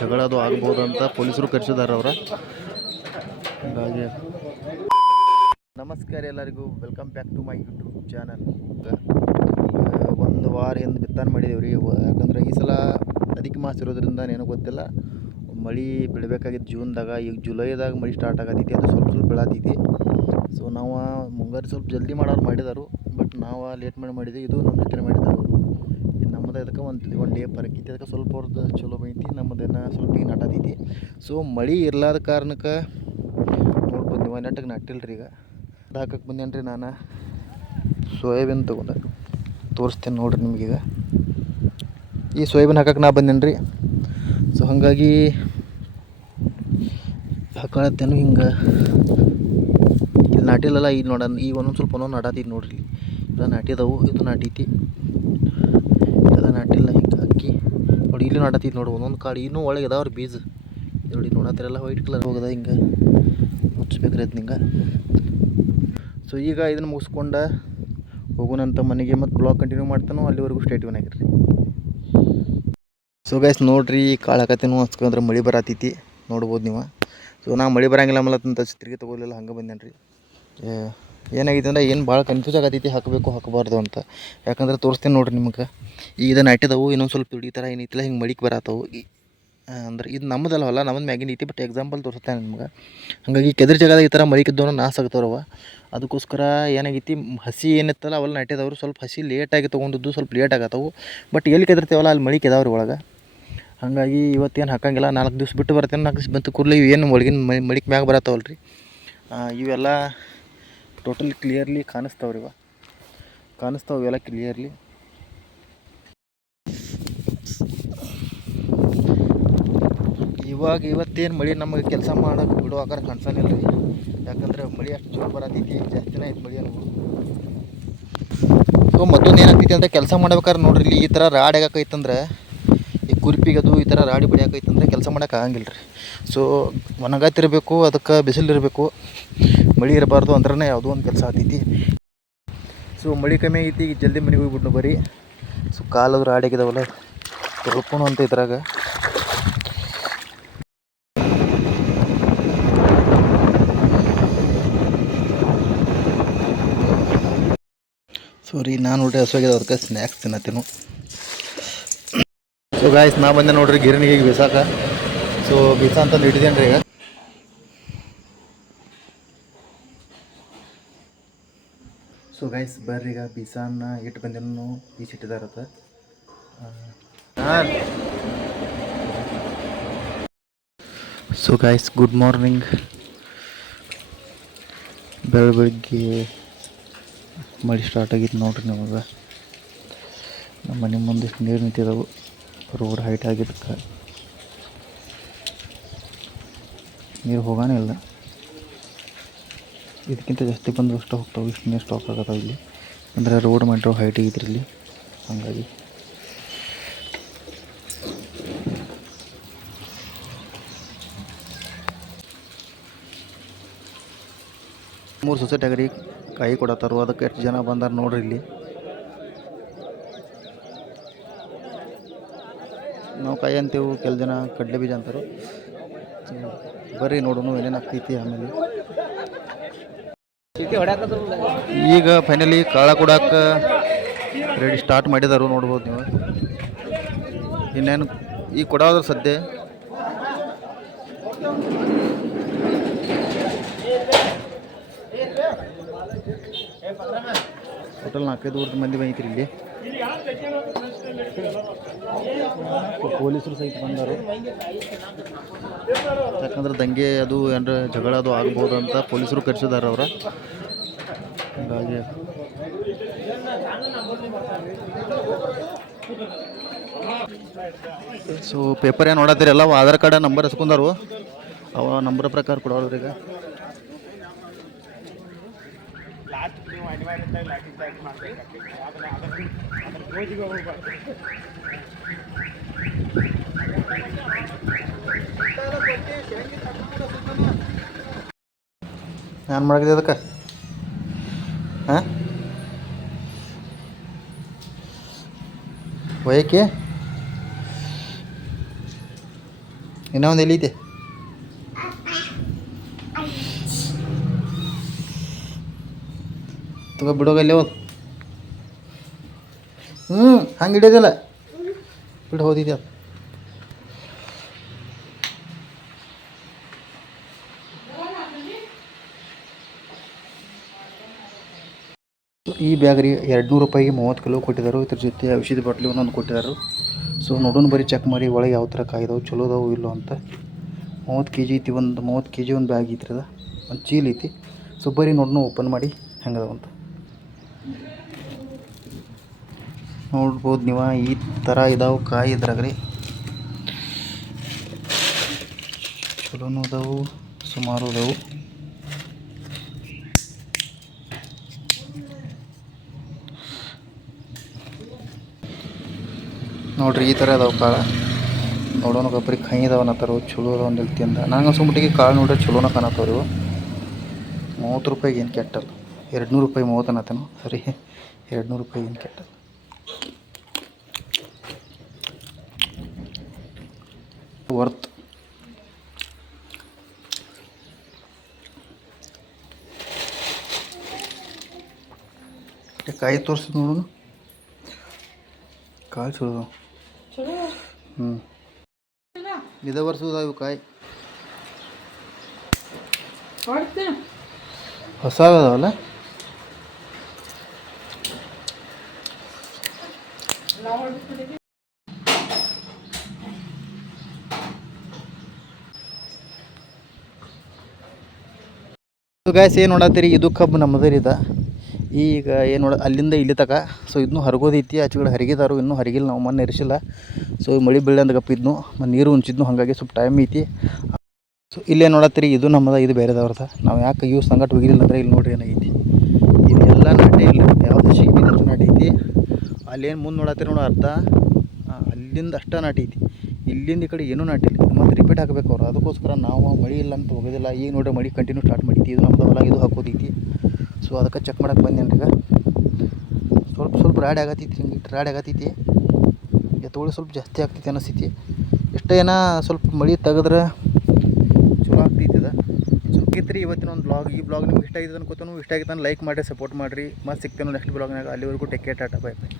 ಜಗಳ ಅದು ಆಗ್ಬೋದು ಅಂತ ಪೊಲೀಸರು ಕರೆಸಿದ್ದಾರೆ ಅವರ. ಹಾಗಾಗಿ ನಮಸ್ಕಾರ ಎಲ್ಲರಿಗೂ, welcome back to my YouTube channel. ಒಂದು ವಾರ ಹಿಂದೆ ಬಿತ್ತನೆ ಮಾಡಿದೇವೆ ರೀ. ಯಾಕಂದ್ರೆ ಈ ಸಲ ಅಧಿಕ ಮಾಸ ಇರೋದ್ರಿಂದ ಏನೋ ಗೊತ್ತಿಲ್ಲ, ಮಳೆ ಬೀಳಬೇಕಾಗಿತ್ತು ಜೂನ್ದಾಗ. ಈಗ ಜುಲೈದಾಗ ಮಳೆ ಸ್ಟಾರ್ಟ್ ಆಗತೈತಿ, ಅದು ಸ್ವಲ್ಪ ಸ್ವಲ್ಪ ಬೀಳತೈತಿ. ಸೊ ನಾವು ಮುಂಗಾರು ಸ್ವಲ್ಪ ಜಲ್ದಿ ಮಾಡೋರು ಮಾಡಿದಾರು, ಬಟ್ ನಾವು ಲೇಟ್ ಮಾಡಿದ್ವಿ. ಇದು ನಮ್ಮ ಜೊತೆ ಮಾಡಿದಾರು. ನಮ್ಮದು ಅದಕ್ಕೆ ಒಂದು ಡೇ ಫರಕ್ ಐತಿ, ಅದಕ್ಕೆ ಸ್ವಲ್ಪ ಅವ್ರದ್ದು ಚಲೋ ಬೈತಿ, ನಮ್ಮದೇನ ಸ್ವಲ್ಪ ಈಗ ನಾಟತೈತಿ. ಸೊ ಮಳೆ ಇರ್ಲಾದ ಕಾರಣಕ್ಕೆ ನೋಡ್ಬೋದು ನೀವು, ನೆಟ್ಟಗೆ ನಾಟಿಲ್ಲ ರೀ. ಈಗ ಹಾಕಕ್ಕೆ ಬಂದೇನು ರೀ ನಾನು ಸೋಯಾಬೀನ್ ತೊಗೊಂಡೆ, ತೋರಿಸ್ತೇನೆ ನೋಡಿರಿ ನಿಮಗೀಗ. ಈ ಸೋಯಾಬೀನ್ ಹಾಕಕ್ಕೆ ನಾ ಬಂದೇನು ರೀ. ಸೊ ಹಾಗಾಗಿ ಹಾಕೊಳತ್ತೇನು ಹಿಂಗೆ ಇಲ್ಲಿ ನಾಟಿಲ್ಲಲ್ಲ. ಈಗ ನೋಡೋಣ, ಈಗ ಒಂದೊಂದು ಸ್ವಲ್ಪ ನಾಟತೈತಿ ನೋಡ್ರಿ. ಎಲ್ಲ ನಾಟಿದವು, ಇದು ನಾಟೈತಿ, ಎಲ್ಲ ನಾಟಿಲ್ಲ. ಹಿಂಗೆ ಹಾಕಿ ನೋಡಿ, ಇಲ್ಲಿ ನಾಟತೈತಿ ನೋಡಿ ಒಂದೊಂದು ಕಾಳು. ಇನ್ನೂ ಒಳಗೆ ಇದಾವ್ರಿ ಬೀಜ ನೋಡಿ, ನೋಡತ್ತಿರಲ್ಲ ವೈಟ್ ಕಲರ್ ಹೋಗದ. ಹಿಂಗೆ ಮುಚ್ಚಬೇಕ್ರೈತೆ ನಿಂಗೆ. ಸೊ ಈಗ ಇದನ್ನು ಮುಗಿಸ್ಕೊಂಡು ಹೋಗೋಣಂತ ಮನೆಗೆ, ಮತ್ತು ಬ್ಲಾಗ್ ಕಂಟಿನ್ಯೂ ಮಾಡ್ತಾನೋ, ಅಲ್ಲಿವರೆಗೂ ಸ್ಟೇ ಟ್ಯೂನ್ ಆಗಿರ್ರಿ. ಸೊ ಗೈಸ್ ನೋಡ್ರಿ, ಕಾಳು ಹಾಕತ್ತೇನು ಹಚ್ಕೊಂಡ್ರೆ ಮಳೆ ಬರತೈತಿ, ನೋಡ್ಬೋದು ನೀವು. ಸೊ ನಾ ಮಳೆ ಬರೋಂಗಿಲ್ಲ ಮಲ್ಲತ್ತಂತ ತಿರುಗಿ ತೊಗೊಲಿಲ್ಲ, ಹಂಗೆ ಬಂದೇನೆ ರೀ. ಏನಾಗಿದೆ ಅಂದ್ರೆ ಏನು ಭಾಳ ಕನ್ಫ್ಯೂಸ್ ಆಗತೈತಿ, ಹಾಕಬೇಕು ಹಾಕಬಾರ್ದು ಅಂತ. ಯಾಕಂದ್ರೆ ತೋರಿಸ್ತೇನೆ ನೋಡಿರಿ ನಿಮ್ಗೆ. ಈಗ ಇದನ್ನು ನಾಟಿದವು, ಇನ್ನೊಂದು ಸ್ವಲ್ಪ ಈ ಥರ ಏನೈತಿಲ್ಲ, ಹಿಂಗೆ ಮಳಿಗೆ ಬರತ್ತವು. ಅಂದ್ರೆ ಇದು ನಮ್ಮದಲ್ಲ ಹೊಲ, ನಮ್ಮದು ಮ್ಯಾಗಿನ ಐತಿ, ಬಟ್ ಎಕ್ಸಾಂಪಲ್ ತೋರಿಸ್ತೇನೆ ನಿಮ್ಗೆ. ಹಾಗಾಗಿ ಕೆದ್ರ ಜಾಗದಾಗ ಈ ಥರ ಮಳಿಕಿದ್ದವನು ನಾಶ ಆಗ್ತಾರವ. ಅದಕ್ಕೋಸ್ಕರ ಏನಾಗೈತಿ, ಹಸಿ ಏನಿತ್ತಲ್ಲ ಅವೆಲ್ಲ ನಾಟಿದವರು ಸ್ವಲ್ಪ ಹಸಿ ಲೇಟಾಗಿ ತೊಗೊಂಡಿದ್ದು, ಸ್ವಲ್ಪ ಲೇಟ್ ಆಗತ್ತವು. ಬಟ್ ಎಲ್ಲಿ ಕೆದಿರ್ತೀವಲ್ಲ ಅಲ್ಲಿ ಮಳಿಕೆ ಇದಾವ್ರಿ ಒಳಗೆ. ಹಾಗಾಗಿ ಇವತ್ತೇನು ಹಾಕಂಗಿಲ್ಲ, 4 ದಿವ್ಸ ಬಿಟ್ಟು ಬರ್ತೇನೆ. 4 ದಿವ್ಸ ಬಂತು ಕೂಡಲೇ ಏನು ಒಳಗಿನ ಮಳಿಕೆ ಮ್ಯಾಗ ಬರತ್ತವಲ್ಲ ರೀ, ಇವೆಲ್ಲ ಟೋಟಲಿ ಕ್ಲಿಯರ್ಲಿ ಕಾಣಿಸ್ತಾವ್ರಿ. ಕಾಣಿಸ್ತಾವೆ ಇವೆಲ್ಲ ಕ್ಲಿಯರ್ಲಿ. ಇವತ್ತೇನು ಮಳೆ ನಮಗೆ ಕೆಲಸ ಮಾಡೋಕೆ ಬಿಡೋ ಆಕಾರ ಕಾಣಿಸಲಿಲ್ಲ ರೀ. ಯಾಕಂದ್ರೆ ಮಳೆ ಅಷ್ಟು ಜೋರು ಬರತೈತಿ, ಜಾಸ್ತಿನೇ ಐತೆ ಮಳೆ ಅನ್ನೋದು. ಸೊ ಮತ್ತೊಂದು ಏನಾಗ್ತೈತಿ ಅಂದರೆ, ಕೆಲಸ ಮಾಡ್ಬೇಕಾದ್ರೆ ನೋಡ್ರಿ, ಇಲ್ಲಿ ಈ ಥರ ರಾಡ್ ಆಗೈತಂದ್ರೆ, ಈ ಕುರ್ಪಿಗೆ ಅದು ಈ ಥರ ರಾಡಿ ಬಡಿಯಾಕೈತಂದ್ರೆ ಕೆಲಸ ಮಾಡೋಕೆ ಆಗಂಗಿಲ್ಲ ರೀ. ಸೊ ಒಣಗಾತಿರ್ಬೇಕು, ಅದಕ್ಕೆ ಬಿಸಿಲಿರಬೇಕು, ಮಳೆ ಇರಬಾರ್ದು ಅಂದ್ರೆ ಯಾವುದೋ ಒಂದು ಕೆಲಸ ಆಗ್ತೈತಿ. ಸೊ ಮಳೆ ಕಮ್ಮಿ ಐತಿ, ಈಗ ಜಲ್ದಿ ಮನೆಗೆ ಹೋಗ್ಬಿಟ್ಟು ಬರೀ. ಸೊ ಕಾಲದು ರಾಡಿ ಆಗಿದಾವಲ್ಲ ತೊಳ್ಕೊನು ಅಂತ ಇದ್ರಾಗ. ಸಾರಿ, ನಾನು ನೋಡ್ರಿ ಹಸುವಾಗಿದೆ, ಅದಕ್ಕೆ ಸ್ನ್ಯಾಕ್ಸ್ ತಿನ್ನತ್ತೀನು. ಸೊ ಗಾಯ್ಸ್ ನಾ ಬಂದೆ ನೋಡ್ರಿ ಗಿರಣಿಗೆ ಈಗ ಬಿಸಾಕ. ಸೊ ಬೀಸ ಅಂತಂದು ಹಿಡಿದೇನು ರೀ ಈಗ. ಸೊ ಗೈಸ್ ಬರ್ರಿ, ಈಗ ಬೀಸನ್ನ ಇಟ್ಟು ಬಂದೇನು, ಬೀಸ್ ಇಟ್ಟಿದಾರತ್ತ. So guys good morning. ಬೆಳಗ್ಗೆ ಮಳೆ ಸ್ಟಾರ್ಟ್ ಆಗಿತ್ತು ನೋಡ್ರಿ ನಮಗೆ. ನಮ್ಮ ಮನೆ ಮುಂದೆ ನೀರು ನಿಂತಿದ್ದವು, ರೋಡ್ ಹೈಟ್ ಆಗಿದ್ದಕ್ಕೆ ನೀರು ಹೋಗಾನೇ ಇಲ್ಲ. ಇದಕ್ಕಿಂತ ಜಾಸ್ತಿ ಬಂದು ಅಷ್ಟು ಹೋಗ್ತಾವೆ, ಇಷ್ಟು ನೀರು ಸ್ಟಾಕ್ ಆಗತ್ತಾವೆ ಇಲ್ಲಿ. ಅಂದರೆ ರೋಡ್ ಮಾಡಿರೋ ಹೈಟ್ ಆಗಿದ್ರಿ ಇಲ್ಲಿ, ಹಾಗಾಗಿ. ಮೂರು ಸೊಸೈಟಿಯಾಗ ರೀ ಕಾಯಿ ಕೊಡತ್ತಾರು, ಅದಕ್ಕೆ ಎಷ್ಟು ಜನ ಬಂದಾರ ನೋಡ್ರಿ ಇಲ್ಲಿ. ನಾವು ಕಾಯಿ ಅಂತೀವಿ, ಕೆಲ ಜನ ಕಡಲೆ ಬೀಜ ಅಂತಾರೆ. ಬರ್ರಿ ನೋಡೋಣ ಏನೇನು ಆಗ್ತೈತಿ ಆಮೇಲೆ. ಈಗ ಫೈನಲಿ ಕಾಳ ಕೊಡಕ್ಕೆ ರೆಡಿ ಸ್ಟಾರ್ಟ್ ಮಾಡಿದಾರು, ನೋಡ್ಬೋದು ನೀವು. ಇನ್ನೇನು ಈಗ ಕೊಡೋದ್ರ ಸದ್ಯ ಟೋಟಲ್ 4-5 ಮಂದಿ ಬಂದಿದ್ರಿ ಇಲ್ಲಿ. ಪೊಲೀಸರು ಸಹಿತ ಬಂದರು, ಯಾಕಂದ್ರೆ ದಂಗೆ ಅದು ಏನಾರ ಜಗಳ ಅದು ಆಗ್ಬೋದು ಅಂತ ಪೊಲೀಸರು ಕರೆಸಿದ್ದಾರೆ ಅವರ. ಹಾಗಾಗಿ ಸೊ ಪೇಪರ್ ಏನು ನೋಡತ್ತೀರಿ ಎಲ್ಲ, ಆಧಾರ್ ಕಾರ್ಡ್ ನಂಬರ್ ಹಸ್ಕೊಂಡಾರು, ಅವ ನಂಬರ್ ಪ್ರಕಾರ ಕೊಡೋದ್ರೀಗ. ನಾನು ಮಾಡಿದೆ ಅದಕ್ಕೆ. ಹಾಂ ಒಯ್ಯಕ್ಕೆ ಇನ್ನೊಂದು ಎಲ್ಲಿದೆ ತಗೋ ಬಿಡೋಗಲ್ಲೇ ಹೋದ್ ಹಂಗೆ ಹಿಡಿಯೋದಿಲ್ಲ ಬಿಡು ಹೋದಿದ್ದೆ ಅದು ಈ ಬ್ಯಾಗ್ ರೀ 200 ರೂಪಾಯಿಗೆ 30 ಕಿಲೋ ಕೊಟ್ಟಿದ್ದಾರೆ. ಇದ್ರ ಜೊತೆ ಔಷಧಿ ಬಾಟ್ಲಿ ಒಂದೊಂದು ಕೊಟ್ಟಿದ್ದಾರೆ. ಸೊ ನೋಡೋಣ ಬರೀ ಚೆಕ್ ಮಾಡಿ ಒಳಗೆ ಯಾವ ಥರ ಕಾಯ್ದಾವೆ ಚಲೋ ಅದಾವು ಇಲ್ಲೋ ಅಂತ. 30 kg ಐತಿ, ಒಂದು 30 kg ಒಂದು ಬ್ಯಾಗ್ ಐತ್ರಿ ಅದ, ಒಂದು ಚೀಲ ಐತಿ. ಸೊ ಬರೀ ನೋಡೋಣ ಓಪನ್ ಮಾಡಿ ಹೆಂಗದಾವ ಅಂತ ನೋಡ್ಬೋದು ನೀವು. ಈ ಥರ ಇದಾವೆ ಕಾಯಿ ಇದ್ರಾಗ ರೀ, ಚಲೋನು ಅದಾವು ಸುಮಾರು ಅದಾವು. ನೋಡ್ರಿ ಈ ಥರ ಅದಾವೆ ಕಾಳು. ನೋಡೋಣ ಗೊಬ್ಬರಿ ಕೈ ಇದಾವೆ ಅನ್ನತ್ತಾರ, ಚಲೋ ಅದಾವ ಒಂದು ರೀತಿಯಿಂದ. ನಂಗೆ ಅನ್ಸ್ಕೊಂಬಿಟ್ಟಿಗೆ ಕಾಳು ನೋಡ್ರಿ ಚಲೋನ ಕಾಣತ್ತವ್ರಿ ಇವು. 30 ರೂಪಾಯಿಗೆ ಏನು ಕೆಟ್ಟಲ್ಲ, 200 ರೂಪಾಯಿ 30 ಅನ್ನತ್ತೇನು ಸರಿ, 200 ರೂಪಾಯಿ ಏನು ಕೆಟ್ಟಲ್ಲ. ವರ್ತ್ ಕಾಯಿ ತೋರಿಸಿ ನೋಡೋಣ. ಕಾಯಿ ಚಲೋ ಇದೇ ವರ್ಷದ ಇವು ಕಾಯಿ ಹೊಸ ಅದಾವಲ್ಲ. ಗಾಯ್ಸ್ ಏನು ನೋಡತ್ತೀರಿ, ಇದು ಕಬ್ಬು ನಮ್ಮದೇ ಇದೆ. ಈಗ ಏನು ನೋಡ ಅಲ್ಲಿಂದ ಇಲ್ಲಿ ತಕ. ಸೊ ಇದನ್ನು ಹರಗೋದೈತಿ, ಆಚೆಗಡೆ ಹರಿಗಿದಾರು, ಇನ್ನೂ ಹರಿಗಿಲ್ಲ, ನಾವು ಮೊನ್ನೆ ಇರಿಸಿಲ್ಲ. ಸೊ ಮಳೆ ಬೀಳಂದ ಗಪ್ಪ ಇದನ್ನು ನೀರು ಉಂಚಿದ್ನು, ಹಾಗಾಗಿ ಸ್ವಲ್ಪ ಟೈಮ್ ಐತಿ. ಸೊ ಇಲ್ಲೇ ನೋಡತ್ತೀರಿ, ಇದು ನಮ್ಮದ, ಇದು ಬೇರೆದವ್ರದ. ನಾವು ಯಾಕೆ ಇವು ಸಂಗಟ್ ಹೋಗಿಲ್ಲ ಅಂದರೆ ಇಲ್ಲಿ ನೋಡ್ರಿ ಏನಾಗೈತಿ, ಇದೆಲ್ಲ ನಾಟಿ ಇಲ್ಲ, ಯಾವುದು ಸಿಗ್ಬಿದ್ದಷ್ಟು ನಾಟಿ ಐತಿ. ಅಲ್ಲೇನು ಮುಂದೆ ನೋಡತ್ತೀರಿ ನೋಡು ಅರ್ಧ, ಅಲ್ಲಿಂದ ಅಷ್ಟೇ ನಾಟಿ ಐತಿ, ಇಲ್ಲಿಂದ ಈ ಕಡೆ ಏನೂ ನಾಟಿಲ್ಲ. ಮತ್ತು ರಿಪೀಟ್ ಹಾಕಬೇಕು ಅವ್ರು, ಅದಕ್ಕೋಸ್ಕರ ನಾವು ಮಳೆ ಇಲ್ಲ ಅಂತ ಹೋಗೋದಿಲ್ಲ. ಈಗ ನೋಡ್ರಿ ಮಳೆ ಕಂಟಿನ್ಯೂ ಸ್ಟಾರ್ಟ್ ಮಾಡಿತಿ, ಇದು ನಮ್ಮದು ಹೊಲ, ಇದು ಹಾಕೋದೈತಿ. ಸೊ ಅದಕ್ಕೆ ಚೆಕ್ ಮಾಡಕ್ಕೆ ಬಂದೇನು ಈಗ. ಸ್ವಲ್ಪ ರಾಡಿ ಆಗತ್ತೈತಿ, ಹಿಂಗೆ ರಾಡಿ ಆಗತ್ತೈತಿ, ಎತ್ತುಗಳು ಸ್ವಲ್ಪ ಜಾಸ್ತಿ ಆಗ್ತೈತಿ ಅನ್ನಿಸ್ತೈತಿ. ಎಷ್ಟೇ ಏನೋ ಸ್ವಲ್ಪ ಮಳೆ ತೆಗೆದ್ರೆ ಚಲೋ ಆಗ್ತೈತಿ. ಅದು ಸ್ವಲ್ಪ ಇತ್ತು ಇವತ್ತಿನ ಒಂದು ಬ್ಲಾಗ್. ಈ ಬ್ಲಾಗ್ ನಿಮ್ಗೆ ಇಷ್ಟ ಆಗಿದೆ ಅನ್ಕೋತಾನು. ಇಷ್ಟ ಆಗಿತ್ತು ಲೈಕ್ ಮಾಡಿ, ಸಪೋರ್ಟ್ ಮಾಡಿರಿ. ಮತ್ತೆ ಸಿಗ್ತೇನೆ ನೆಕ್ಸ್ಟ್ ಬ್ಲಾಗ್ನಾಗ. ಅಲ್ಲಿವರೆಗೂ take care, Tata, bye bye.